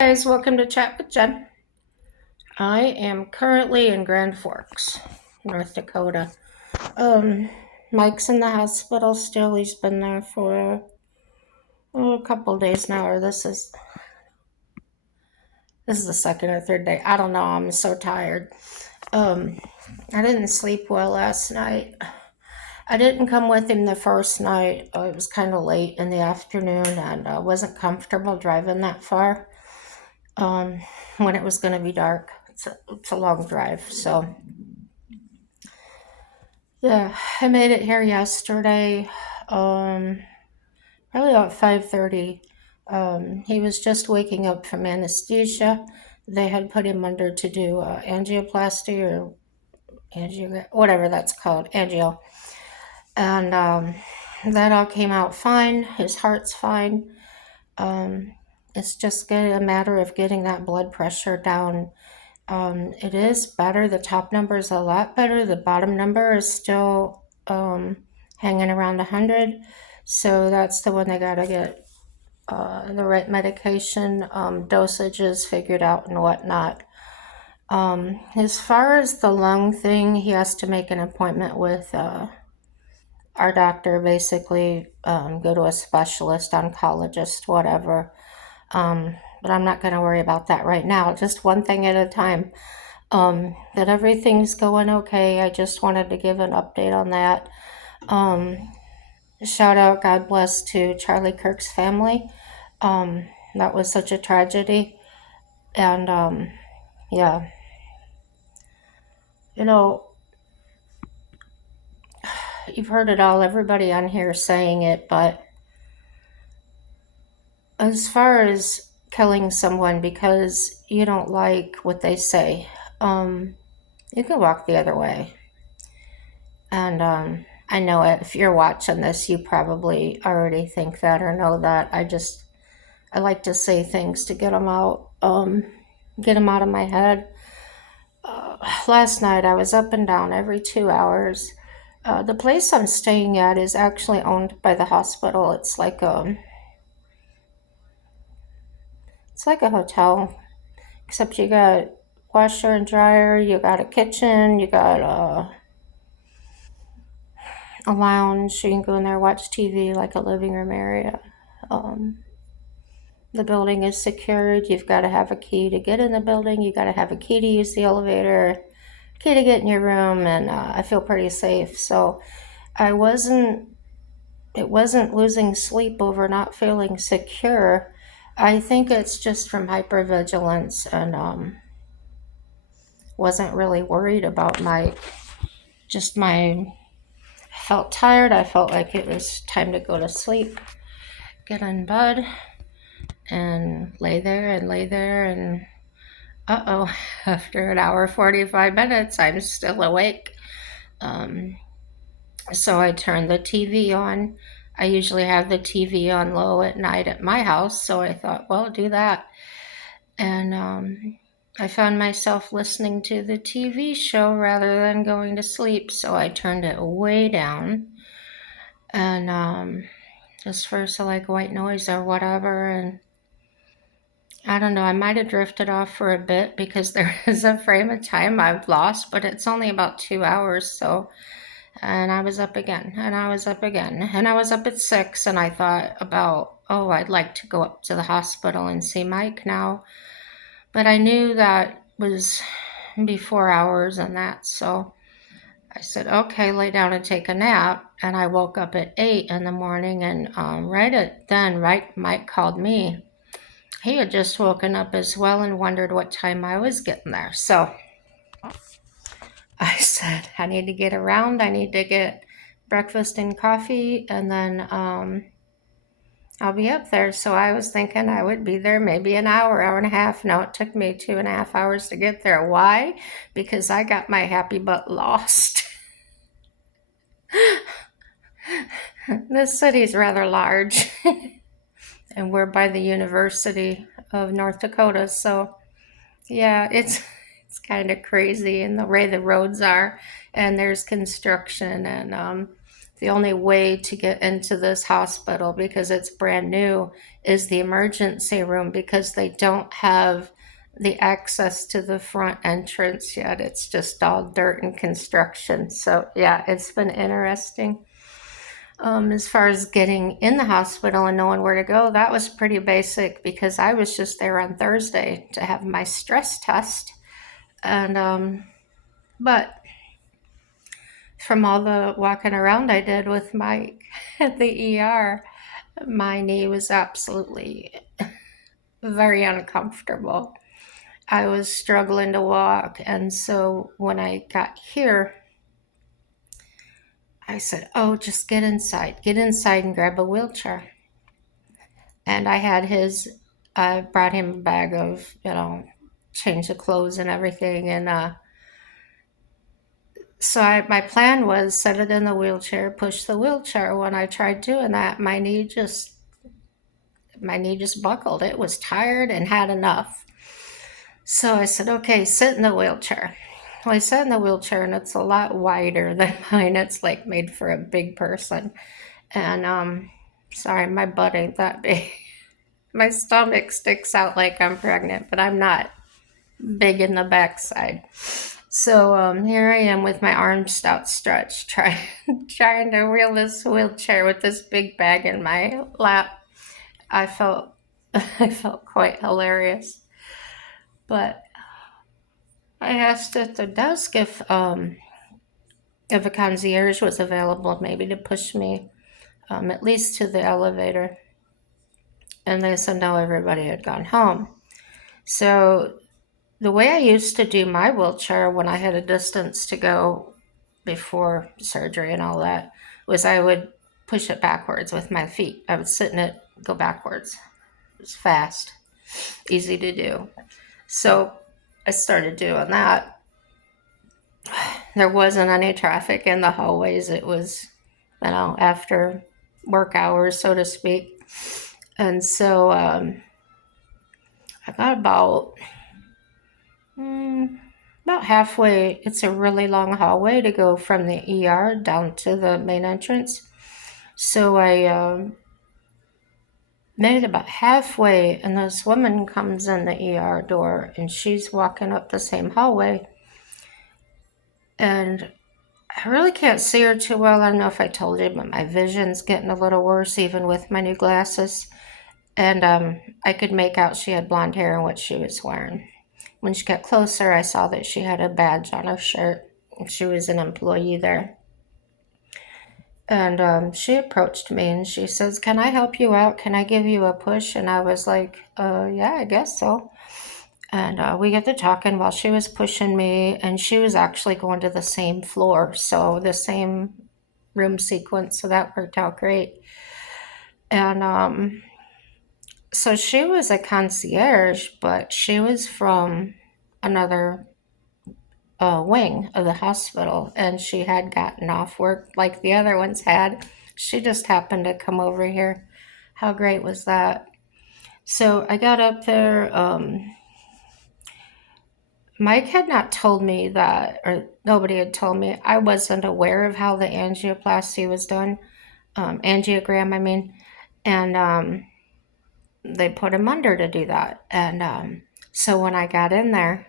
Guys, welcome to Chat with Jen. I am currently in Grand Forks, North Dakota. Um, Mike's in the hospital still. He's been there for a couple of days now, or this is the second or third day. I don't know. I'm so tired. Um, I didn't sleep well last night. I didn't come with him the first night. It was kind of late in the afternoon, and I wasn't comfortable driving that far um, when it was going to be dark. It's a long drive, so yeah, I made it here yesterday. Um, Probably about 5:30. He was just waking up from anesthesia. They had put him under to do angioplasty or whatever that's called, angio, and that all came out fine. His heart's fine. Um, it's just a matter of getting that blood pressure down. It is better. The top number is a lot better. The bottom number is still hanging around 100. So that's the one they got to get the right medication, dosages figured out, and whatnot. As far as the lung thing, he has to make an appointment with our doctor, basically, go to a specialist, oncologist, whatever. But I'm not going to worry about that right now. Just one thing at a time. That everything's going okay. I just wanted to give an update on that. Um, Shout out, God bless to Charlie Kirk's family. That was such a tragedy. And yeah, you know, you've heard it all, everybody on here saying it, but as far as killing someone because you don't like what they say, you can walk the other way. And I know it. If you're watching this, you probably already think that or know that. I like to say things to get them out of my head. Last night I was up and down every 2 hours. The place I'm staying at is actually owned by the hospital. It's like a hotel, except you got washer and dryer, you got a kitchen, you got a lounge. You can go in there watch TV like a living room area. Um, the building is secured. You've got to have a key to get in the building. You got to have a key to use the elevator, key to get in your room, and I feel pretty safe. So I wasn't. It wasn't losing sleep over not feeling secure. I think it's just from hypervigilance and wasn't really worried about my felt tired. I felt like it was time to go to sleep, get in bed, and lay there, and uh-oh, after an hour 45 minutes I'm still awake. um, so I turned the TV on. I usually have the TV on low at night at my house, so I thought, well, do that. And I found myself listening to the TV show rather than going to sleep, so I turned it way down. And just for so like white noise or whatever. And I don't know, I might have drifted off for a bit because there is a frame of time I've lost, but it's only about 2 hours. So, and I was up again, and I was up again, and I was up at 6, and I thought about, oh, I'd like to go up to the hospital and see Mike now. But I knew that was before hours and that. So I said, okay, lay down and take a nap. And I woke up at 8 in the morning, and right, Mike called me. He had just woken up as well and wondered what time I was getting there. So I said, I need to get around. I need to get breakfast and coffee, and then I'll be up there. So I was thinking I would be there maybe an hour, hour and a half. No, it took me 2.5 hours to get there. Why? Because I got my happy butt lost. This city's rather large, and we're by the University of North Dakota. So yeah, it's kind of crazy in the way the roads are, and there's construction, and the only way to get into this hospital, because it's brand new, is the emergency room, because they don't have the access to the front entrance yet. It's just all dirt and construction. So, yeah, it's been interesting. As far as getting in the hospital and knowing where to go, that was pretty basic because I was just there on Thursday to have my stress test. And, but from all the walking around I did with Mike at the ER, my knee was absolutely very uncomfortable. I was struggling to walk. And so when I got here, I said, oh, just get inside and grab a wheelchair. And I brought him a bag of, change of clothes and everything. And so my plan was set it in the wheelchair, push the wheelchair. When I tried doing that, my knee just buckled. It was tired and had enough. So I said, okay, sit in the wheelchair. Well, I sat in the wheelchair, and it's a lot wider than mine. It's like made for a big person. And sorry, my butt ain't that big. My stomach sticks out like I'm pregnant, but I'm not big in the backside. So here I am with my arms outstretched, trying to wheel this wheelchair with this big bag in my lap. I felt I felt quite hilarious. But I asked at the desk if a concierge was available, maybe to push me at least to the elevator. And they said no, everybody had gone home. So the way I used to do my wheelchair when I had a distance to go before surgery and all that was I would push it backwards with my feet. I would sit in it, go backwards. It was fast, easy to do. So I started doing that. There wasn't any traffic in the hallways. It was, after work hours, so to speak. And so I got about halfway. It's a really long hallway to go from the ER down to the main entrance. So I made it about halfway, and this woman comes in the ER door, and she's walking up the same hallway. And I really can't see her too well. I don't know if I told you, but my vision's getting a little worse, even with my new glasses. And I could make out she had blonde hair and what she was wearing. When she got closer, I saw that she had a badge on her shirt, and she was an employee there. And she approached me and she says, can I help you out? Can I give you a push? And I was like, yeah, I guess so. And we got to talking while she was pushing me, and she was actually going to the same floor, so the same room sequence, so that worked out great. And so she was a concierge, but she was from another wing of the hospital, and she had gotten off work like the other ones had. She just happened to come over here. How great was that? So I got up there. Mike had not told me that, or nobody had told me. I wasn't aware of how the angioplasty was done, angiogram, I mean. And they put him under to do that. And so when I got in there,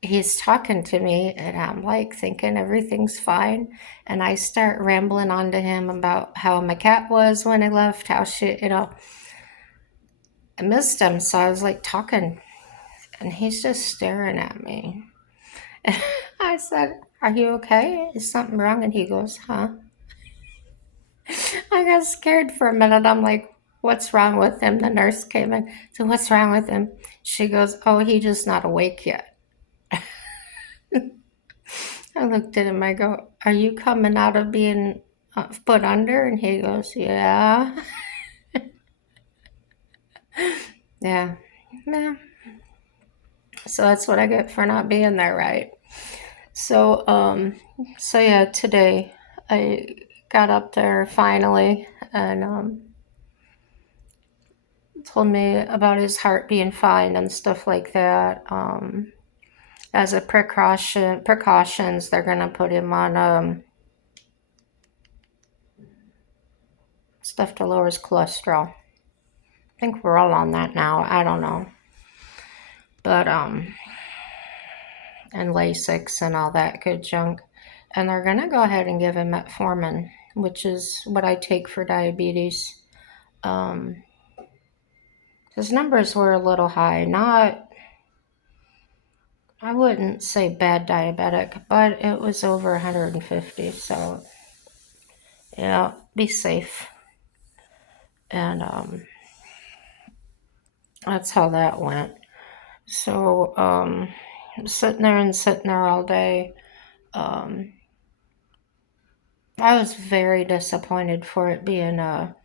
he's talking to me, and I'm like thinking everything's fine. And I start rambling on to him about how my cat was when I left, how I missed him. So I was like talking, and he's just staring at me. I said, are you okay? Is something wrong? And he goes, huh? I got scared for a minute. I'm like, what's wrong with him? The nurse came in. So what's wrong with him? She goes, oh, he's just not awake yet. I looked at him. I go, are you coming out of being put under? And he goes, yeah. Yeah. Yeah. So that's what I get for not being there, right? So yeah, today I got up there finally, and told me about his heart being fine and stuff like that. As a precautions, they're gonna put him on stuff to lower his cholesterol. I think we're all on that now. I don't know. But, and Lasix and all that good junk. And they're going to go ahead and give him metformin, which is what I take for diabetes. His numbers were a little high. Not, I wouldn't say bad diabetic, but it was over 150. So, yeah, be safe. And that's how that went. So, sitting there all day. I was very disappointed for it being a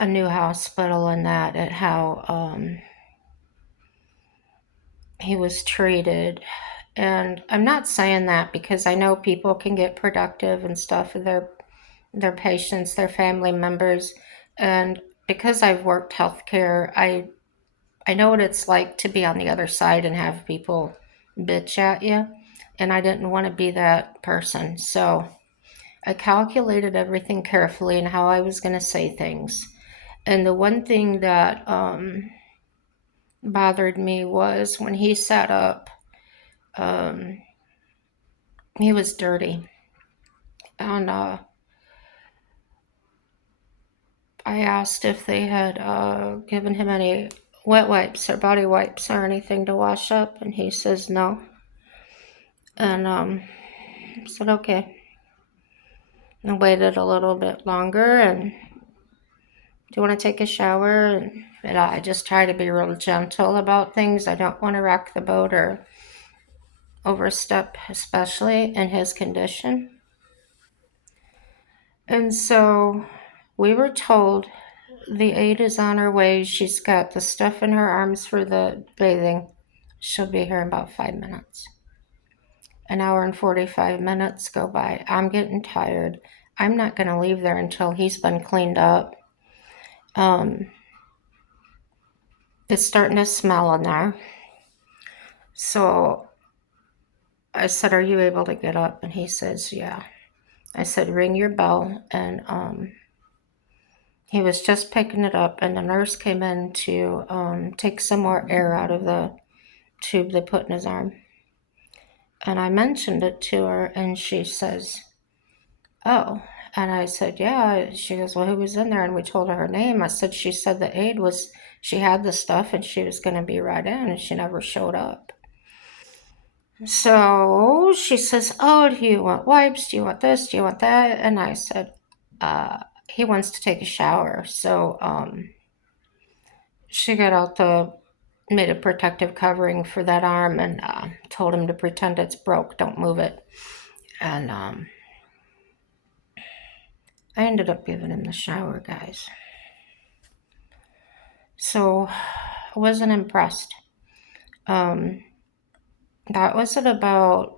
new hospital and that, at how he was treated. And I'm not saying that because I know people can get productive and stuff with their patients, their family members. And because I've worked healthcare, I know what it's like to be on the other side and have people bitch at you. And I didn't want to be that person. So I calculated everything carefully and how I was going to say things. And the one thing that bothered me was when he sat up, he was dirty. And I asked if they had given him any wet wipes or body wipes or anything to wash up, and he says no. And I said, okay. And waited a little bit longer, and do you want to take a shower? And I just try to be real gentle about things. I don't want to rock the boat or overstep, especially in his condition. And so we were told the aide is on her way. She's got the stuff in her arms for the bathing. She'll be here in about 5 minutes. An hour and 45 minutes go by. I'm getting tired. I'm not going to leave there until he's been cleaned up. It's starting to smell in there. So I said, are you able to get up? And he says, yeah. I said, ring your bell. And he was just picking it up, and the nurse came in to take some more air out of the tube they put in his arm. And I mentioned it to her, and she says, oh. And I said, yeah. She goes, well, who was in there? And we told her her name. I said, she said the aide was, she had the stuff and she was going to be right in, and she never showed up. So she says, oh, do you want wipes? Do you want this? Do you want that? And I said, he wants to take a shower. So she got out made a protective covering for that arm, and told him to pretend it's broke. Don't move it. And I ended up giving him the shower, guys. So I wasn't impressed. That was at about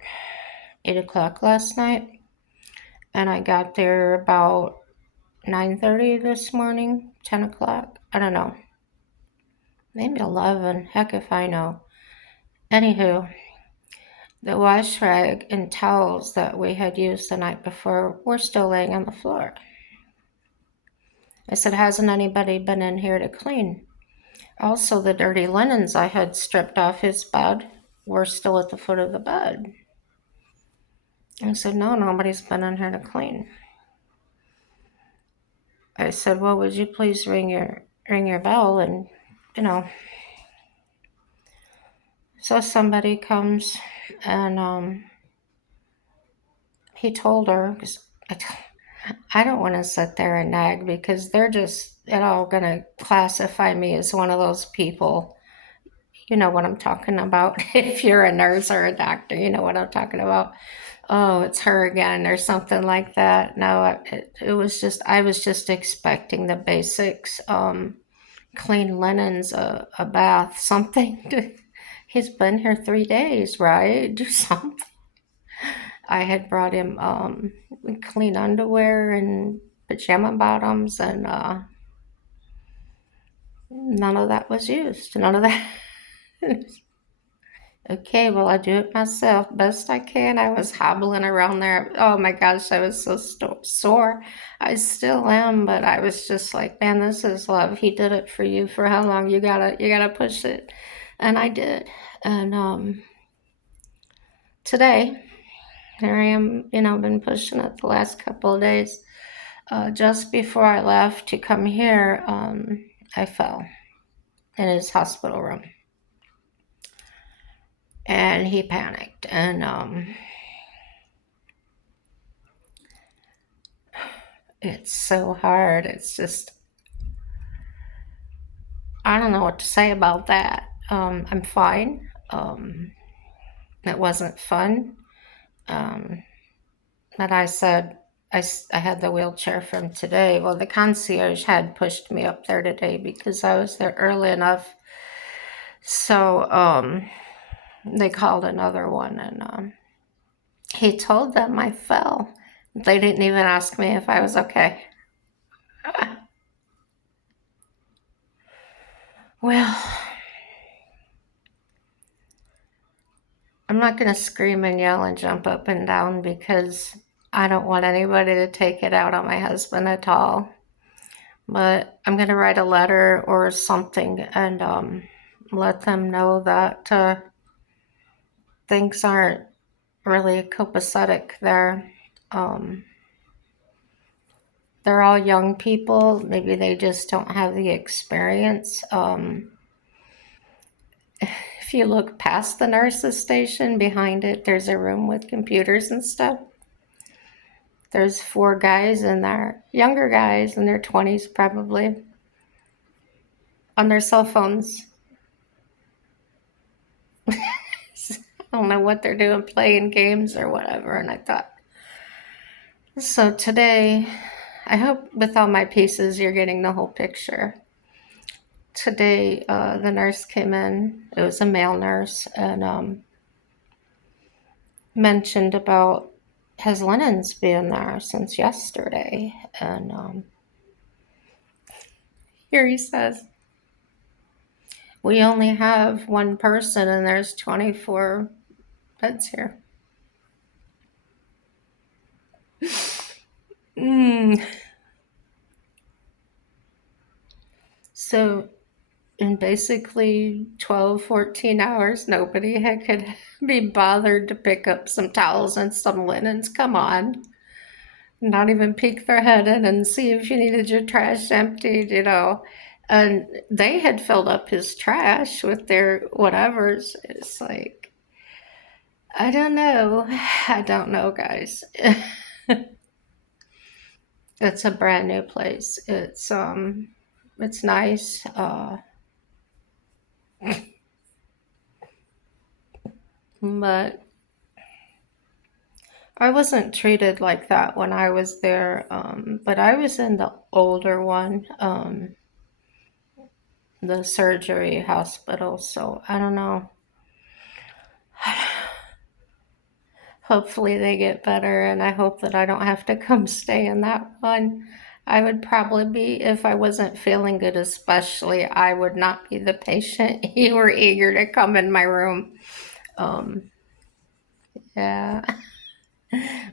8 o'clock last night, and I got there about 9:30 this morning, 10 o'clock. I don't know. Maybe 11. Heck if I know. Anywho, the wash rag and towels that we had used the night before were still laying on the floor. I said, hasn't anybody been in here to clean? Also, the dirty linens I had stripped off his bed were still at the foot of the bed. I said, no, nobody's been in here to clean. I said, well, would you please ring your bell? And, so somebody comes, and he told her, because I don't want to sit there and nag, because they're just, going to classify me as one of those people. You know what I'm talking about. If you're a nurse or a doctor, you know what I'm talking about. Oh, it's her again, or something like that. No, it was just, I was just expecting the basics. Clean linens, a bath, something. He's been here 3 days, right? Do something. I had brought him clean underwear and pajama bottoms, and none of that was used. None of that. Okay, well, I do it myself best I can. I was hobbling around there. Oh my gosh, I was so sore. I still am, but I was just like, man, this is love. He did it for you. For how long? You gotta push it. And I did. And today, here I am, been pushing it the last couple of days. Just before I left to come here, I fell in his hospital room. And he panicked. And it's so hard. It's just, I don't know what to say about that. I'm fine. It wasn't fun. But I said, I had the wheelchair from today. Well, the concierge had pushed me up there today because I was there early enough. So they called another one, and he told them I fell. They didn't even ask me if I was okay. Well, I'm not going to scream and yell and jump up and down because I don't want anybody to take it out on my husband at all. But I'm going to write a letter or something and let them know that things aren't really copacetic there. They're all young people. Maybe they just don't have the experience. If you look past the nurse's station, behind it, there's a room with computers and stuff. There's 4 guys in there, younger guys in their 20s probably, on their cell phones. I don't know what they're doing, playing games or whatever. And I thought, so today, I hope with all my pieces you're getting the whole picture. Today, the nurse came in. It was a male nurse, and mentioned about his linens being there since yesterday. And here he says, we only have one person and there's 24 beds here. So in basically 12, 14 hours, nobody could be bothered to pick up some towels and some linens. Come on. Not even peek their head in and see if you needed your trash emptied. And they had filled up his trash with their whatevers. It's like, I don't know. I don't know, guys. It's a brand new place. It's nice. But I wasn't treated like that when I was there. But I was in the older one, the surgery hospital. So I don't know. Hopefully they get better, and I hope that I don't have to come stay in that one. I would probably be, if I wasn't feeling good especially, I would not be the patient you were eager to come in my room. Yeah.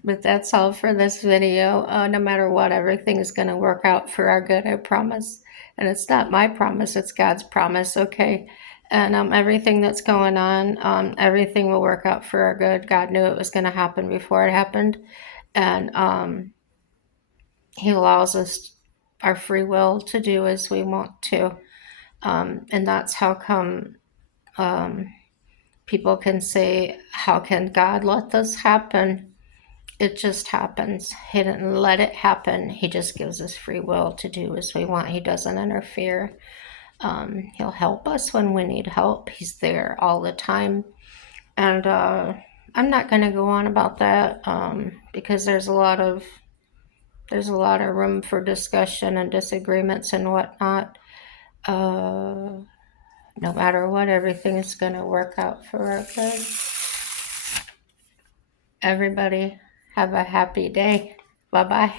But that's all for this video. No matter what, everything is going to work out for our good, I promise. And it's not my promise, it's God's promise, okay? And everything that's going on, everything will work out for our good. God knew it was going to happen before it happened. And He allows us our free will to do as we want to. And that's how come people can say, how can God let this happen? It just happens. He didn't let it happen. He just gives us free will to do as we want. He doesn't interfere. He'll help us when we need help. He's there all the time. And I'm not going to go on about that because there's a lot of room for discussion and disagreements and whatnot. No matter what, everything is going to work out for our good. Everybody have a happy day. Bye-bye.